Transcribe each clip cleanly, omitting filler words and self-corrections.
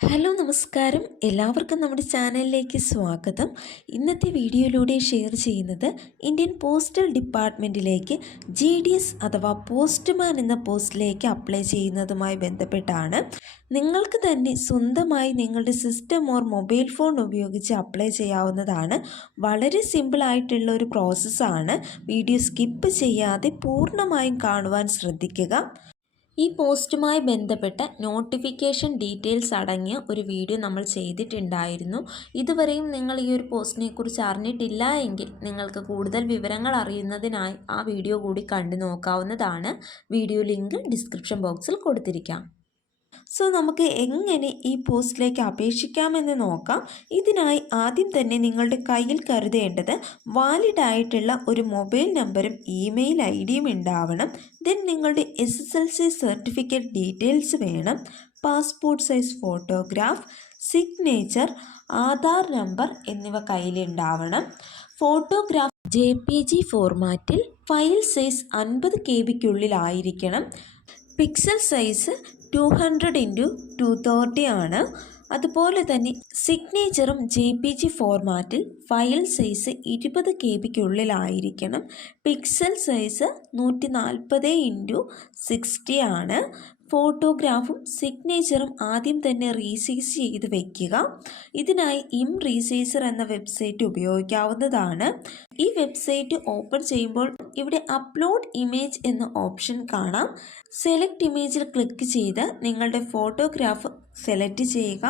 Hello നമസ്കാരം, എല്ലാവർക്കും നമ്മുടെ ചാനലിലേക്ക് സ്വാഗതം. ഇന്നത്തെ വീഡിയോയിലൂടെ ഷെയർ ചെയ്യുന്നത് ഇന്ത്യൻ പോസ്റ്റൽ ഡിപ്പാർട്ട്മെൻറ്റിലേക്ക് GDS അഥവാ പോസ്റ്റ്മാൻ എന്ന പോസ്റ്റിലേക്ക് അപ്ലൈ ചെയ്യുന്നതുമായി ബന്ധപ്പെട്ടാണ്. നിങ്ങൾക്ക് തന്നെ സ്വന്തമായി നിങ്ങളുടെ സിസ്റ്റം ഓർ മൊബൈൽ ഫോൺ ഉപയോഗിച്ച് അപ്ലൈ ചെയ്യാവുന്നതാണ്. വളരെ സിമ്പിളായിട്ടുള്ള ഒരു പ്രോസസ്സാണ്. വീഡിയോ സ്കിപ്പ് ചെയ്യാതെ പൂർണ്ണമായും കാണുവാൻ ശ്രദ്ധിക്കുക. ഈ പോസ്റ്റുമായി ബന്ധപ്പെട്ട നോട്ടിഫിക്കേഷൻ ഡീറ്റെയിൽസ് അടങ്ങിയ ഒരു വീഡിയോ നമ്മൾ ചെയ്തിട്ടുണ്ടായിരുന്നു. ഇതുവരെയും നിങ്ങൾ ഈ ഒരു പോസ്റ്റിനെ കുറിച്ച് അറിഞ്ഞിട്ടില്ല എങ്കിൽ നിങ്ങൾക്ക് കൂടുതൽ വിവരങ്ങൾ അറിയുന്നതിനായി ആ വീഡിയോ കൂടി കണ്ടു നോക്കാവുന്നതാണ്. വീഡിയോ ലിങ്ക് ഡിസ്ക്രിപ്ഷൻ ബോക്സിൽ കൊടുത്തിരിക്കാം. നമുക്ക് എങ്ങനെ ഈ പോസ്റ്റിലേക്ക് അപേക്ഷിക്കാമെന്ന് നോക്കാം. ഇതിനായി ആദ്യം തന്നെ നിങ്ങളുടെ കയ്യിൽ കരുതേണ്ടത് വാലിഡ് ആയിട്ടുള്ള ഒരു മൊബൈൽ നമ്പറും ഇമെയിൽ ഐഡിയും ഉണ്ടാവണം. ദെൻ നിങ്ങളുടെ SSLC സർട്ടിഫിക്കറ്റ് ഡീറ്റെയിൽസ് വേണം, passport size photograph, signature, Aadhaar number എന്നിവ കയ്യിലുണ്ടാവണം. ഫോട്ടോഗ്രാഫ് JPG ഫോർമാറ്റിൽ, file size 50 KB pixel size 200x230 ആണ്. അതുപോലെ തന്നെ സിഗ്നേച്ചറും JPG ഫോർമാറ്റിൽ, file size 20 KB pixel size 140x60 ആണ്. ഫോട്ടോഗ്രാഫും സിഗ്നേച്ചറും ആദ്യം തന്നെ റീസൈസ് ചെയ്ത് വയ്ക്കുക. ഇതിനായി റീസൈസർ എന്ന വെബ്സൈറ്റ് ഉപയോഗിക്കാവുന്നതാണ്. ഈ വെബ്സൈറ്റ് ഓപ്പൺ ചെയ്യുമ്പോൾ ഇവിടെ അപ്ലോഡ് ഇമേജ് എന്ന ഓപ്ഷൻ കാണാം. സെലക്ട് ഇമേജിൽ ക്ലിക്ക് ചെയ്ത് നിങ്ങളുടെ ഫോട്ടോഗ്രാഫ് സെലക്ട് ചെയ്യുക.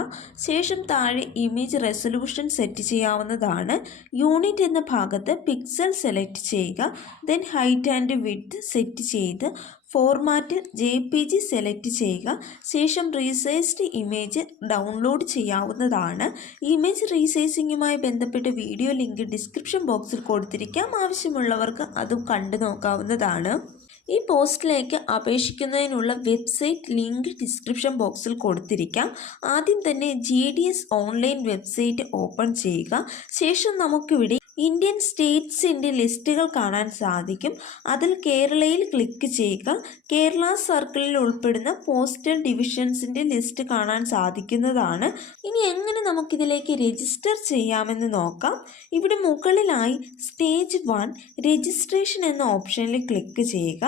ശേഷം താഴെ ഇമേജ് റെസൊല്യൂഷൻ സെറ്റ് ചെയ്യാവുന്നതാണ്. യൂണിറ്റ് എന്ന ഭാഗത്ത് പിക്സൽ സെലക്ട് ചെയ്യുക. Then height and width set ചെയ്ത് ഫോർമാറ്റിൽ JPG സെലക്ട് ചെയ്യുക. ശേഷം റീസൈസ്ഡ് ഇമേജ് ഡൗൺലോഡ് ചെയ്യാവുന്നതാണ്. ഇമേജ് റീസൈസിങ്ങുമായി ബന്ധപ്പെട്ട വീഡിയോ ലിങ്ക് ഡിസ്ക്രിപ്ഷൻ ബോക്സിൽ കൊടുത്തിരിക്കാം. ആവശ്യമുള്ളവർക്ക് അതും കണ്ടു നോക്കാവുന്നതാണ്. ഈ പോസ്റ്റിലേക്ക് അപേക്ഷിക്കുന്നതിനുള്ള വെബ്സൈറ്റ് ലിങ്ക് ഡിസ്ക്രിപ്ഷൻ ബോക്സിൽ കൊടുത്തിരിക്കാം. ആദ്യം തന്നെ GDS ഓൺലൈൻ വെബ്സൈറ്റ് ഓപ്പൺ ചെയ്യുക. ശേഷം നമുക്കിവിടെ ഇന്ത്യൻ സ്റ്റേറ്റ്സിൻ്റെ ലിസ്റ്റുകൾ കാണാൻ സാധിക്കും. അതിൽ കേരളയിൽ ക്ലിക്ക് ചെയ്യുക. കേരള സർക്കിളിൽ ഉൾപ്പെടുന്ന പോസ്റ്റൽ ഡിവിഷൻസിൻ്റെ ലിസ്റ്റ് കാണാൻ സാധിക്കുന്നതാണ്. ഇനി എങ്ങനെ നമുക്കിതിലേക്ക് രജിസ്റ്റർ ചെയ്യാമെന്ന് നോക്കാം. ഇവിടെ മുകളിലായി സ്റ്റേജ് 1 രജിസ്ട്രേഷൻ എന്ന ഓപ്ഷനിൽ ക്ലിക്ക് ചെയ്യുക.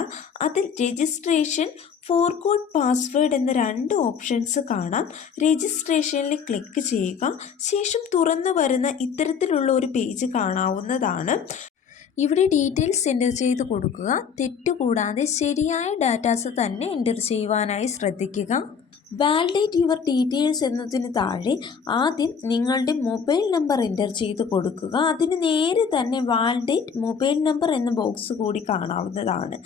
അതിൽ രജിസ്ട്രേഷൻ, ഫോർഗോട്ട് പാസ്വേഡ് എന്ന 2 ഓപ്ഷൻസ് കാണാം. രജിസ്ട്രേഷനിൽ ക്ലിക്ക് ചെയ്യുക. ശേഷം തുറന്നു വരുന്ന ഇത്തരത്തിലുള്ള ഒരു പേജ് കാണാവുന്നതാണ്. ഇവിടെ ഡീറ്റെയിൽസ് എൻ്റർ ചെയ്ത് കൊടുക്കുക. തെറ്റുകൂടാതെ ശരിയായ ഡാറ്റാസ് തന്നെ എൻ്റർ ചെയ്യുവാനായി ശ്രദ്ധിക്കുക. വാലിഡേറ്റ് യുവർ ഡീറ്റെയിൽസ് എന്നതിന് താഴെ ആദ്യം നിങ്ങളുടെ മൊബൈൽ നമ്പർ എൻ്റർ ചെയ്ത് കൊടുക്കുക. അതിന് നേരെ തന്നെ വാലിഡേറ്റ് മൊബൈൽ നമ്പർ എന്ന ബോക്സ് കൂടി കാണാവുന്നതാണ്.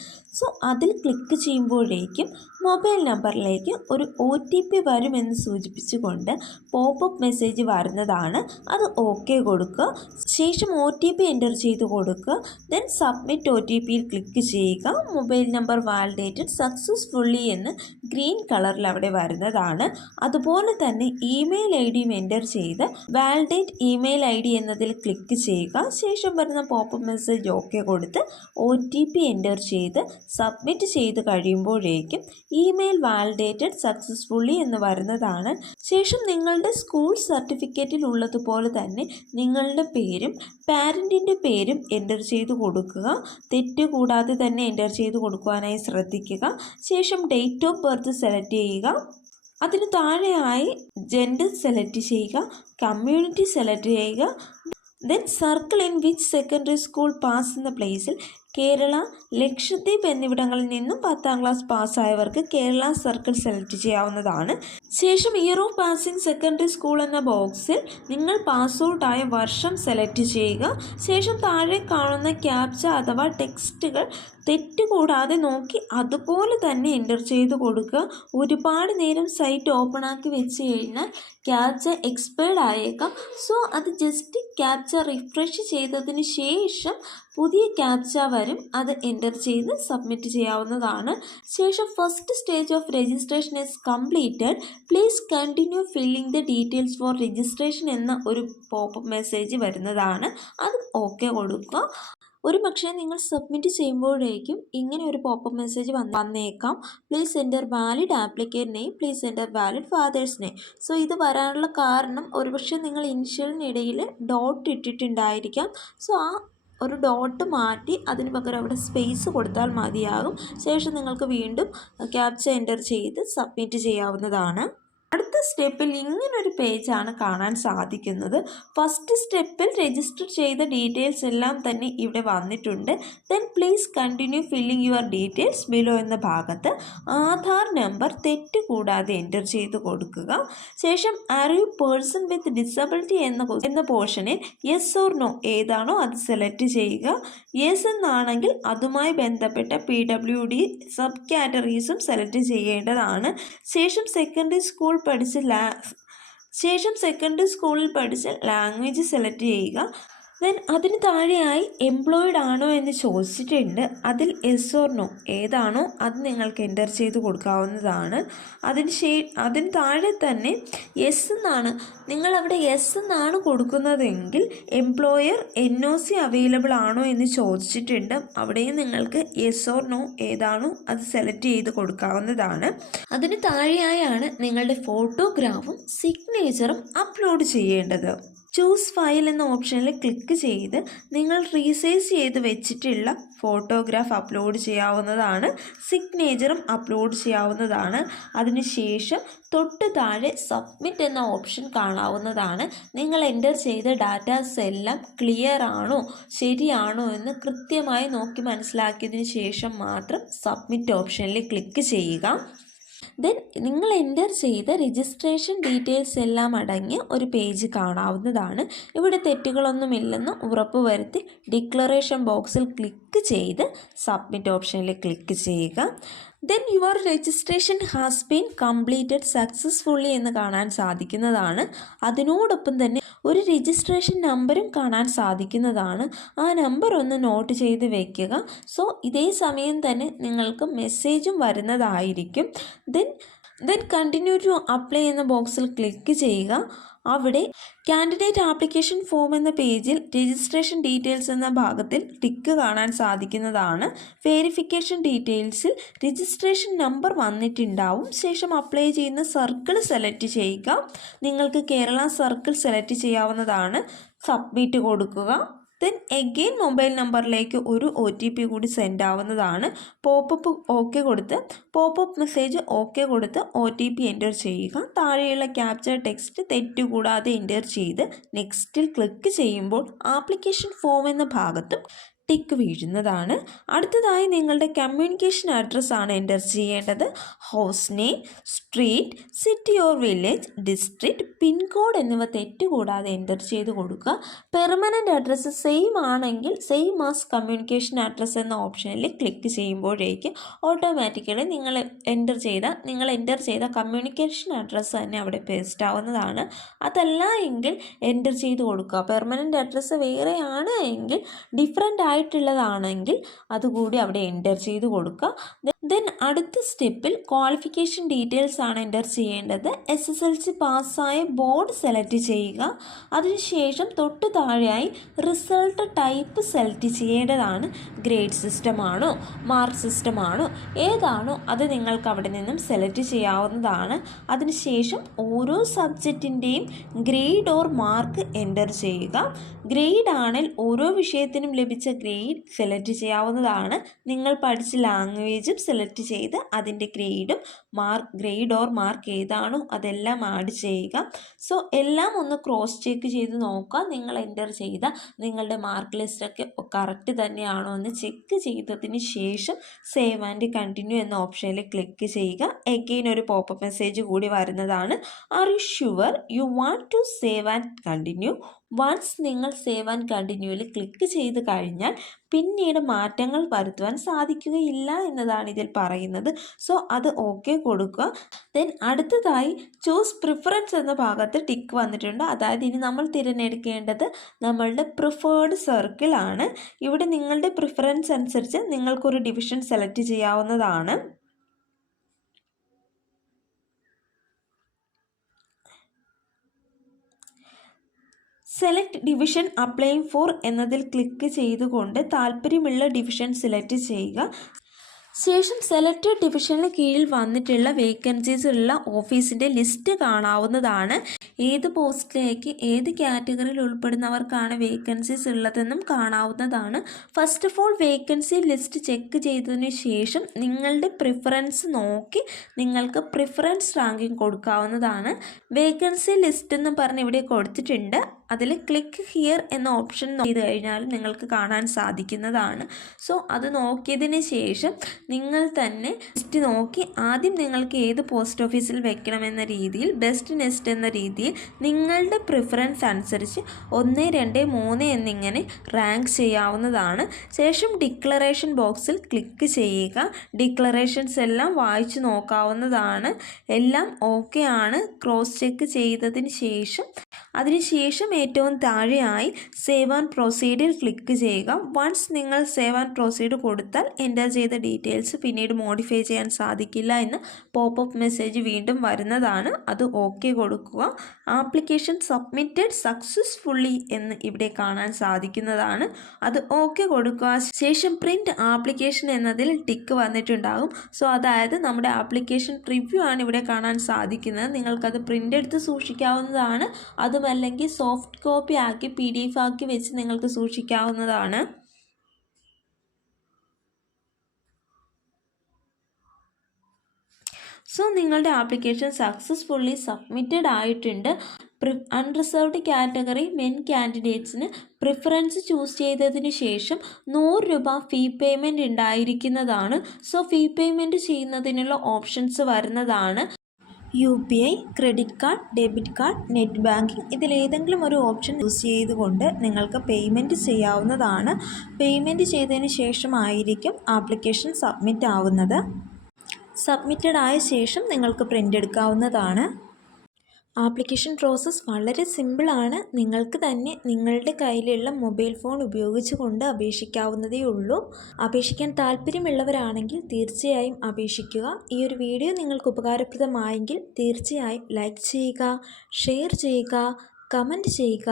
അതിൽ ക്ലിക്ക് ചെയ്യുമ്പോഴേക്കും മൊബൈൽ നമ്പറിലേക്ക് ഒരു OTP വരുമെന്ന് സൂചിപ്പിച്ചുകൊണ്ട് പോപ്പപ്പ് മെസ്സേജ് വരുന്നതാണ്. അത് ഓക്കെ കൊടുക്കുക. ശേഷം OTP എൻ്റർ ചെയ്ത് കൊടുക്കുക. ദെൻ സബ്മിറ്റ് OTPയിൽ ക്ലിക്ക് ചെയ്യുക. മൊബൈൽ നമ്പർ വാലിഡേറ്റഡ് സക്സസ്ഫുള്ളി എന്ന് ഗ്രീൻ കളറിൽ അവിടെ വരുന്നതാണ്. അതുപോലെ തന്നെ ഇമെയിൽ ഐഡിയും എൻ്റർ ചെയ്ത് വാലിഡേറ്റ് ഇമെയിൽ ID എന്നതിൽ ക്ലിക്ക് ചെയ്യുക. ശേഷം വരുന്ന പോപ്പപ്പ് മെസ്സേജ് ഓക്കെ കൊടുത്ത് OTP എൻ്റർ ചെയ്ത് സബ്മിറ്റ് ചെയ്ത് കഴിയുമ്പോഴേക്കും ഇമെയിൽ വാലിഡേറ്റഡ് സക്സസ്ഫുള്ളി എന്ന് വരുന്നതാണ്. ശേഷം നിങ്ങളുടെ സ്കൂൾ സർട്ടിഫിക്കറ്റിൽ ഉള്ളതുപോലെ തന്നെ നിങ്ങളുടെ പേരും പാരൻറ്റിൻ്റെ പേരും എൻ്റർ ചെയ്ത് കൊടുക്കുക. തെറ്റുകൂടാതെ തന്നെ എൻ്റർ ചെയ്ത് കൊടുക്കുവാനായി ശ്രദ്ധിക്കുക. ശേഷം ഡേറ്റ് ഓഫ് ബർത്ത് സെലക്ട് ചെയ്യുക. അതിന് താഴെയായി ജെൻഡർ സെലക്ട് ചെയ്യുക, കമ്മ്യൂണിറ്റി സെലക്ട് ചെയ്യുക. Then circle in which secondary school pass എന്ന പ്ലേസിൽ കേരള, ലക്ഷദ്വീപ് എന്നിവിടങ്ങളിൽ നിന്നും 10ാം ക്ലാസ് പാസ്സായവർക്ക് കേരള സർക്കിൾ സെലക്ട് ചെയ്യാവുന്നതാണ്. ശേഷം year of passing secondary school എന്ന ബോക്സിൽ നിങ്ങൾ പാസ് ഔട്ടായ വർഷം സെലക്ട് ചെയ്യുക. ശേഷം താഴെ കാണുന്ന ക്യാപ്ച അഥവാ ടെക്സ്റ്റുകൾ തെറ്റുകൂടാതെ നോക്കി അതുപോലെ തന്നെ എൻ്റർ ചെയ്ത് കൊടുക്കുക. ഒരുപാട് നേരം സൈറ്റ് ഓപ്പൺ ആക്കി വെച്ച് കഴിഞ്ഞാൽ ക്യാപ്ച എക്സ്പയർഡ് ആയേക്കാം. അത് ജസ്റ്റ് ക്യാപ്ച റിഫ്രഷ് ചെയ്തതിന് ശേഷം പുതിയ ക്യാപ്ച വരും. അത് എൻ്റർ ചെയ്ത് സബ്മിറ്റ് ചെയ്യാവുന്നതാണ്. ശേഷം first stage of registration is completed, please continue filling the details four registration എന്ന ഒരു പോപ്പപ്പ് മെസ്സേജ് വരുന്നതാണ്. അത് ഓക്കെ കൊടുക്കുക. ഒരു പക്ഷേ നിങ്ങൾ സബ്മിറ്റ് ചെയ്യുമ്പോഴേക്കും ഇങ്ങനെ ഒരു പോപ്പപ്പ് മെസ്സേജ് വന്നേക്കാം. Please enter valid applicant name, please enter valid father's name. So ഇത് വരാനുള്ള കാരണം ഒരുപക്ഷെ നിങ്ങൾ ഇനിഷ്യലിനിടയിൽ ഡോട്ട് ഇട്ടിട്ടുണ്ടായിരിക്കാം. സോ ആ ഒരു ഡോട്ട് മാറ്റി അതിന് പകരം അവിടെ സ്പേസ് കൊടുത്താൽ മതിയാകും. ശേഷം നിങ്ങൾക്ക് വീണ്ടും ക്യാപ്ച എൻ്റർ ചെയ്ത് സബ്മിറ്റ് ചെയ്യാവുന്നതാണ്. അടുത്ത സ്റ്റെപ്പിൽ ഇങ്ങനൊരു പേജാണ് കാണാൻ സാധിക്കുന്നത്. ഫസ്റ്റ് സ്റ്റെപ്പിൽ രജിസ്റ്റർ ചെയ്ത ഡീറ്റെയിൽസ് എല്ലാം തന്നെ ഇവിടെ വന്നിട്ടുണ്ട്. Then please continue filling your details below എന്ന ഭാഗത്ത് ആധാർ നമ്പർ തെറ്റ് കൂടാതെ എൻ്റർ ചെയ്ത് കൊടുക്കുക. ശേഷം are you person with disability എന്ന പോർഷനിൽ യെസ് ഓർ നോ ഏതാണോ അത് സെലക്ട് ചെയ്യുക. യെസ് എന്നാണെങ്കിൽ അതുമായി ബന്ധപ്പെട്ട PWD സബ് കാറ്റഗറീസും സെലക്ട് ചെയ്യേണ്ടതാണ്. ശേഷം സെക്കൻഡറി സ്കൂളിൽ പഠിച്ച ലാംഗ്വേജ് സെലക്ട് ചെയ്യുക. ദെൻ അതിന് താഴെയായി എംപ്ലോയിഡ് ആണോ എന്ന് ചോദിച്ചിട്ടുണ്ട്. അതിൽ യെസ് ഓർ നോ ഏതാണോ അത് നിങ്ങൾക്ക് എൻ്റർ ചെയ്ത് കൊടുക്കാവുന്നതാണ്. അതിന് താഴെ തന്നെ യെസ് എന്നാണ് നിങ്ങളവിടെ യെസ് എന്നാണ് കൊടുക്കുന്നതെങ്കിൽ എംപ്ലോയർ NOC അവൈലബിൾ ആണോ എന്ന് ചോദിച്ചിട്ടുണ്ട്. അവിടെയും നിങ്ങൾക്ക് യെസ് ഓർ നോ ഏതാണോ അത് സെലക്ട് ചെയ്ത് കൊടുക്കാവുന്നതാണ്. അതിന് താഴെയായാണ് നിങ്ങളുടെ ഫോട്ടോഗ്രാഫും സിഗ്നേച്ചറും അപ്ലോഡ് ചെയ്യേണ്ടത്. ചൂസ് ഫയൽ എന്ന ഓപ്ഷനിൽ ക്ലിക്ക് ചെയ്ത് നിങ്ങൾ റീസൈസ് ചെയ്ത് വെച്ചിട്ടുള്ള ഫോട്ടോഗ്രാഫ് അപ്ലോഡ് ചെയ്യാവുന്നതാണ്. സിഗ്നേച്ചറും അപ്ലോഡ് ചെയ്യാവുന്നതാണ്. അതിനുശേഷം തൊട്ട് താഴെ സബ്മിറ്റ് എന്ന ഓപ്ഷൻ കാണാവുന്നതാണ്. നിങ്ങൾ എൻ്റർ ചെയ്ത ഡാറ്റാസ് എല്ലാം ക്ലിയർ ആണോ ശരിയാണോ എന്ന് കൃത്യമായി നോക്കി മനസ്സിലാക്കിയതിന് ശേഷം മാത്രം സബ്മിറ്റ് ഓപ്ഷനിൽ ക്ലിക്ക് ചെയ്യുക. ദെൻ നിങ്ങൾ എൻ്റർ ചെയ്ത രജിസ്ട്രേഷൻ ഡീറ്റെയിൽസ് എല്ലാം അടങ്ങിയ ഒരു പേജ് കാണാവുന്നതാണ്. ഇവിടെ തെറ്റുകളൊന്നുമില്ലെന്ന് ഉറപ്പുവരുത്തി ഡിക്ലറേഷൻ ബോക്സിൽ ക്ലിക്ക് ചെയ്ത് സബ്മിറ്റ് ഓപ്ഷനിൽ ക്ലിക്ക് ചെയ്യുക. Then your registration has been completed successfully എന്ന് കാണാൻ സാധിക്കുന്നതാണ്. അതിനോടൊപ്പം തന്നെ ഒരു രജിസ്ട്രേഷൻ നമ്പറും കാണാൻ സാധിക്കുന്നതാണ്. ആ നമ്പർ ഒന്ന് നോട്ട് ചെയ്ത് വയ്ക്കുക. സോ ഇതേ സമയം തന്നെ നിങ്ങൾക്ക് മെസ്സേജും വരുന്നതായിരിക്കും. ദെൻ കണ്ടിന്യൂ ടു അപ്ലൈ എന്ന ബോക്സിൽ ക്ലിക്ക് ചെയ്യുക. അവിടെ കാൻഡിഡേറ്റ് ആപ്ലിക്കേഷൻ ഫോം എന്ന പേജിൽ രജിസ്ട്രേഷൻ ഡീറ്റെയിൽസ് എന്ന ഭാഗത്തിൽ ടിക്ക് കാണാൻ സാധിക്കുന്നതാണ്. വെരിഫിക്കേഷൻ ഡീറ്റെയിൽസിൽ രജിസ്ട്രേഷൻ നമ്പർ വന്നിട്ടുണ്ടാവും. ശേഷം അപ്ലൈ ചെയ്യുന്ന സർക്കിൾ സെലക്ട് ചെയ്യുക. നിങ്ങൾക്ക് കേരള സർക്കിൾ സെലക്ട് ചെയ്യാവുന്നതാണ്. സബ്മിറ്റ് കൊടുക്കുക. ദെൻ എഗെയിൻ മൊബൈൽ നമ്പറിലേക്ക് ഒരു OTP കൂടി സെൻഡ് ആവുന്നതാണ്. പോപ്പപ്പ് മെസ്സേജ് ഓക്കെ കൊടുത്ത് OTP എൻ്റർ ചെയ്യുക. താഴെയുള്ള ക്യാപ്ചർ ടെക്സ്റ്റ് തെറ്റുകൂടാതെ എൻ്റർ ചെയ്ത് നെക്സ്റ്റിൽ ക്ലിക്ക് ചെയ്യുമ്പോൾ ആപ്ലിക്കേഷൻ ഫോം എന്ന ഭാഗത്തും ടിക്ക് വീഴുന്നതാണ്. അടുത്തതായി നിങ്ങളുടെ കമ്മ്യൂണിക്കേഷൻ അഡ്രസ്സാണ് എൻ്റർ ചെയ്യേണ്ടത്. House name, street, city or village, district, pincode എന്നിവ തെറ്റുകൂടാതെ എൻ്റർ ചെയ്ത് കൊടുക്കുക. പെർമനൻ്റ് അഡ്രസ്സ് സെയിം ആണെങ്കിൽ സെയിം ആസ് കമ്മ്യൂണിക്കേഷൻ അഡ്രസ്സ് എന്ന ഓപ്ഷനിൽ ക്ലിക്ക് ചെയ്യുമ്പോഴേക്ക് ഓട്ടോമാറ്റിക്കലി നിങ്ങൾ എൻ്റർ ചെയ്ത കമ്മ്യൂണിക്കേഷൻ അഡ്രസ്സ് തന്നെ അവിടെ പേസ്റ്റ് ആവുന്നതാണ്. അതല്ല എങ്കിൽ എൻ്റർ ചെയ്ത് കൊടുക്കുക. പെർമനൻ്റ് അഡ്രസ്സ് വേറെയാണ് എങ്കിൽ ഡിഫറെൻ്റ് ആയിട്ടുള്ളതാണെങ്കിൽ അതുകൂടി അവിടെ എൻ്റർ ചെയ്ത് കൊടുക്കുക. ദെൻ അടുത്ത സ്റ്റെപ്പിൽ ക്വാളിഫിക്കേഷൻ ഡീറ്റെയിൽസ് ആണ് എൻ്റർ ചെയ്യേണ്ടത്. SSLC പാസ്സായ ബോർഡ് സെലക്ട് ചെയ്യുക. അതിനുശേഷം തൊട്ട് താഴെയായി റിസൾട്ട് ടൈപ്പ് സെലക്ട് ചെയ്യേണ്ടതാണ്. ഗ്രേഡ് സിസ്റ്റം ആണോ മാർക്ക് സിസ്റ്റം ആണോ ഏതാണോ അത് നിങ്ങൾക്ക് അവിടെ നിന്നും സെലക്ട് ചെയ്യാവുന്നതാണ്. അതിനുശേഷം ഓരോ സബ്ജക്റ്റിൻ്റെയും ഗ്രേഡ് ഓർ മാർക്ക് എൻ്റർ ചെയ്യുക. ഗ്രേഡ് ആണെങ്കിൽ ഓരോ വിഷയത്തിനും ലഭിച്ച ഗ്രേഡ് സെലക്ട് ചെയ്യാവുന്നതാണ്. നിങ്ങൾ പഠിച്ച ലാംഗ്വേജും സെലക്ട് ചെയ്ത് അതിൻ്റെ ഗ്രേഡ് ഓർ മാർക്ക് ഏതാണോ അതെല്ലാം ആഡ് ചെയ്യുക. സോ എല്ലാം ഒന്ന് ക്രോസ് ചെക്ക് ചെയ്ത് നോക്കുക. നിങ്ങൾ എൻ്റർ ചെയ്ത നിങ്ങളുടെ മാർക്ക് ലിസ്റ്റൊക്കെ കറക്റ്റ് തന്നെയാണോ എന്ന് ചെക്ക് ചെയ്തതിന് ശേഷം സേവ് ആൻഡ് കണ്ടിന്യൂ എന്ന ഓപ്ഷനിൽ ക്ലിക്ക് ചെയ്യുക. എഗെയിൻ ഒരു പോപ്പപ്പ് മെസ്സേജ് കൂടി വരുന്നതാണ്. Are you sure you want to save and continue? Once നിങ്ങൾ സേവ് ആൻഡ് കണ്ടിന്യൂവിൽ ക്ലിക്ക് ചെയ്ത് കഴിഞ്ഞാൽ പിന്നീട് മാറ്റങ്ങൾ വരുത്തുവാൻ സാധിക്കുകയില്ല എന്നതാണ് ഇതിൽ പറയുന്നത്. സോ അത് ഓക്കെ കൊടുക്കുക. ദെൻ അടുത്തതായി ചൂസ് പ്രിഫറൻസ് എന്ന ഭാഗത്ത് ടിക്ക് വന്നിട്ടുണ്ട്. അതായത് ഇനി നമ്മൾ തിരഞ്ഞെടുക്കേണ്ടത് നമ്മളുടെ പ്രിഫേർഡ് സർക്കിൾ ആണ്. ഇവിടെ നിങ്ങളുടെ പ്രിഫറൻസ് അനുസരിച്ച് നിങ്ങൾക്കൊരു ഡിവിഷൻ സെലക്ട് ചെയ്യാവുന്നതാണ്. സെലക്ട് ഡിവിഷൻ അപ്ലൈയിങ് ഫോർ എന്നതിൽ ക്ലിക്ക് ചെയ്തുകൊണ്ട് താല്പര്യമുള്ള ഡിവിഷൻ സെലക്ട് ചെയ്യുക. ശേഷം സെലക്റ്റഡ് ഡിവിഷന് കീഴിൽ വന്നിട്ടുള്ള വേക്കൻസീസ് ഉള്ള ഓഫീസിൻ്റെ ലിസ്റ്റ് കാണാവുന്നതാണ്. ഏത് പോസ്റ്റിലേക്ക് ഏത് കാറ്റഗറിയിൽ ഉൾപ്പെടുന്നവർക്കാണ് വേക്കൻസീസ് ഉള്ളതെന്നും കാണാവുന്നതാണ്. First of all vacancy list check ചെയ്തതിന് ശേഷം നിങ്ങളുടെ പ്രിഫറൻസ് നോക്കി നിങ്ങൾക്ക് പ്രിഫറൻസ് റാങ്കിങ് കൊടുക്കാവുന്നതാണ്. വേക്കൻസി ലിസ്റ്റ് എന്ന് പറഞ്ഞ് ഇവിടെ കൊടുത്തിട്ടുണ്ട്. അതിൽ ക്ലിക്ക് ഹിയർ എന്ന ഓപ്ഷൻ ചെയ്ത് കഴിഞ്ഞാൽ നിങ്ങൾക്ക് കാണാൻ സാധിക്കുന്നതാണ്. സോ അത് നോക്കിയതിന് ശേഷം നിങ്ങൾ തന്നെ ലിസ്റ്റ് നോക്കി ആദ്യം നിങ്ങൾക്ക് ഏത് പോസ്റ്റ് ഓഫീസിൽ വെക്കണമെന്ന രീതിയിൽ ബെസ്റ്റ് നെസ്റ്റ് എന്ന രീതിയിൽ നിങ്ങളുടെ പ്രിഫറൻസ് അനുസരിച്ച് 1, 2, 3 എന്നിങ്ങനെ റാങ്ക് ചെയ്യാവുന്നതാണ്. ശേഷം ഡിക്ലറേഷൻ ബോക്സിൽ ക്ലിക്ക് ചെയ്യുക. ഡിക്ലറേഷൻസ് എല്ലാം വായിച്ചു നോക്കാവുന്നതാണ്. എല്ലാം ഓക്കെ ആണ് ക്രോസ് ചെക്ക് ചെയ്തതിന് ശേഷം അതിനുശേഷം ഏറ്റവും താഴെയായി സേവ് ആൻഡ് പ്രൊസീഡിൽ ക്ലിക്ക് ചെയ്യുക. വൺസ് നിങ്ങൾ സേവ് ആൻഡ് പ്രൊസീഡ് കൊടുത്താൽ എൻ്റർ ചെയ്ത ഡീറ്റെയിൽസ് പിന്നീട് മോഡിഫൈ ചെയ്യാൻ സാധിക്കില്ല എന്ന് പോപ്പപ്പ് മെസ്സേജ് വീണ്ടും വരുന്നതാണ്. അത് ഓക്കെ കൊടുക്കുക. ആപ്ലിക്കേഷൻ സബ്മിറ്റഡ് സക്സസ്ഫുള്ളി എന്ന് ഇവിടെ കാണാൻ സാധിക്കുന്നതാണ്. അത് ഓക്കെ കൊടുക്കുക. ശേഷം പ്രിൻ്റ് ആപ്ലിക്കേഷൻ എന്നതിൽ ടിക്ക് വന്നിട്ടുണ്ടാകും. സോ അതായത് നമ്മുടെ ആപ്ലിക്കേഷൻ റിവ്യൂ ആണ് ഇവിടെ കാണാൻ സാധിക്കുന്നത്. നിങ്ങൾക്കത് പ്രിൻ്റ് എടുത്ത് സൂക്ഷിക്കാവുന്നതാണ്. അതുമല്ലെങ്കിൽ സോഫ്റ്റ് കോപ്പി ആക്കി PDF ആക്കി വെച്ച് നിങ്ങൾക്ക് സൂക്ഷിക്കാവുന്നതാണ്. സോ നിങ്ങളുടെ ആപ്ലിക്കേഷൻ സക്സസ്ഫുള്ളി സബ്മിറ്റഡ് ആയിട്ടുണ്ട്. അൺറിസർവ്ഡ് കാറ്റഗറി മെൻ കാൻഡിഡേറ്റ്സിന് പ്രിഫറൻസ് ചൂസ് ചെയ്തതിന് ശേഷം 100 രൂപ ഫീ പേയ്മെൻറ്റ് ഉണ്ടായിരിക്കുന്നതാണ്. സോ ഫീ പേയ്മെൻറ്റ് ചെയ്യുന്നതിനുള്ള ഓപ്ഷൻസ് വരുന്നതാണ്. UPI, credit card, debit card, net banking ഇതിലേതെങ്കിലും ഒരു ഓപ്ഷൻ യൂസ് ചെയ്തുകൊണ്ട് നിങ്ങൾക്ക് പേയ്മെൻറ്റ് ചെയ്യാവുന്നതാണ്. പേയ്മെൻറ്റ് ചെയ്തതിന് ശേഷമായിരിക്കും ആപ്ലിക്കേഷൻ സബ്മിറ്റ് ആവുന്നത്. സബ്മിറ്റഡ് ആയ ശേഷം നിങ്ങൾക്ക് പ്രിൻ്റ് എടുക്കാവുന്നതാണ്. ആപ്ലിക്കേഷൻ പ്രോസസ്സ് വളരെ സിമ്പിളാണ്. നിങ്ങൾക്ക് തന്നെ നിങ്ങളുടെ കയ്യിലുള്ള മൊബൈൽ ഫോൺ ഉപയോഗിച്ചുകൊണ്ട് അപേക്ഷിക്കാവുന്നതേ ഉള്ളൂ. അപേക്ഷിക്കാൻ താല്പര്യമുള്ളവരാണെങ്കിൽ തീർച്ചയായും അപേക്ഷിക്കുക. ഈ ഒരു വീഡിയോ നിങ്ങൾക്ക് ഉപകാരപ്രദമായെങ്കിൽ തീർച്ചയായും ലൈക്ക് ചെയ്യുക, ഷെയർ ചെയ്യുക, കമൻറ്റ് ചെയ്യുക,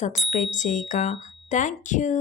സബ്സ്ക്രൈബ് ചെയ്യുക. Thank you.